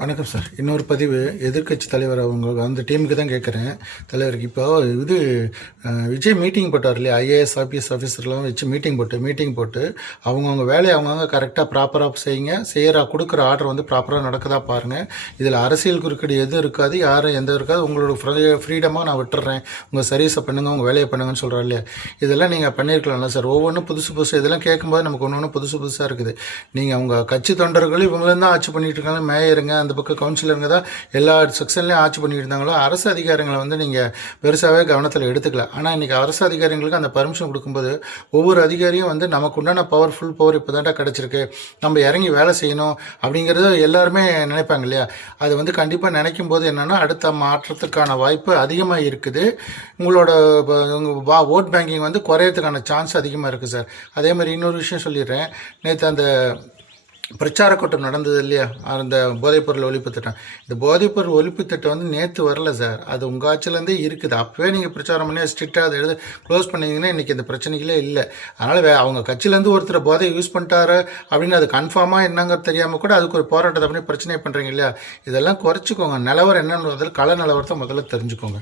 வணக்கம் சார். இன்னொரு பதிவு எதிர்க்கட்சி தலைவர் அவங்க அந்த டீமுக்கு தான் கேட்குறேன். தலைவருக்கு இப்போ இது விஜய் மீட்டிங் போட்டார் இல்லையா, ஐஏஎஸ் ஆஃபீஸர்லாம் வச்சு மீட்டிங் போட்டு அவங்கவுங்க வேலையை அவங்கவுங்க கரெக்டாக ப்ராப்பராக செய்கிற கொடுக்குற ஆர்டர் வந்து ப்ராப்பராக நடக்குதா பாருங்கள். இதில் அரசியல் குறுக்கீடு எதுவும் இருக்காது, யாரும் எந்த இருக்காது. உங்களோட ஃப்ரீடமாக நான் விட்டுறேன், உங்கள் சர்வீஸை பண்ணுங்கள், உங்கள் வேலையை பண்ணுங்கன்னு சொல்கிறோம் இல்லையா. இதெல்லாம் நீங்கள் பண்ணியிருக்கலாம்ல சார். ஒவ்வொன்றும் புதுசு இதெல்லாம் கேட்கும்போது நமக்கு ஒன்று புதுசாக இருக்குது. நீங்கள் உங்கள் கட்சி தொண்டர்களும் இவங்களும் தான் ஆட்சி பண்ணிகிட்டு இருக்காங்க. மேயருங்க அந்த பக்கம் கவுன்சிலருங்க தான் எல்லா செக்ஷன்லையும் ஆட்சி பண்ணிட்டு இருந்தாங்களோ. அரசு அதிகாரிகளை வந்து நீங்கள் பெருசாகவே கவனத்தில் எடுத்துக்கல. ஆனால் இன்றைக்கி அரசு அதிகாரிகளுக்கு அந்த பர்மிஷன் கொடுக்கும்போது ஒவ்வொரு அதிகாரியும் வந்து நமக்கு உண்டான ஃபுல் பவர் இப்போ தான்டா கிடச்சிருக்கு, நம்ம இறங்கி வேலை செய்யணும் அப்படிங்கிறது எல்லாருமே நினைப்பாங்க இல்லையா. அது வந்து கண்டிப்பாக நினைக்கும் போது என்னென்னா அடுத்த மாற்றத்துக்கான வாய்ப்பு அதிகமாக இருக்குது. உங்களோட ஓட் பேங்கிங் வந்து குறையறதுக்கான சான்ஸ் அதிகமாக இருக்குது சார். அதே மாதிரி இன்னொரு விஷயம் சொல்லிடுறேன். நேற்று அந்த பிரச்சார கூட்டம் நடந்தது இல்லையா, அந்த போதைப்பொருள் ஒழிப்பு திட்டம். இந்த போதைப்பொருள் ஒழிப்பு திட்டம் வந்து நேற்று வரல சார், அது உங்கள் ஆட்சியிலேருந்தே இருக்குது. அப்போவே நீங்கள் பிரச்சாரம் பண்ணி ஸ்ட்ரிக்டாக அதை எடுத்து க்ளோஸ் பண்ணிங்கன்னா இன்றைக்கி இந்த பிரச்சனைகளே இல்லை. அதனால் அவங்க கட்சியிலேருந்து ஒருத்தர் போதை யூஸ் பண்ணிட்டாரு அப்படின்னு அது கன்ஃபார்மாக என்னங்கிறது தெரியாமல் கூட அதுக்கு ஒரு போராட்டத்தை பண்ணி பிரச்சனை பண்ணுறீங்க இல்லையா. இதெல்லாம் குறைச்சிக்கோங்க. நிலவரம் என்னன்னு கள நிலவரத்தை முதல்ல தெரிஞ்சுக்கோங்க.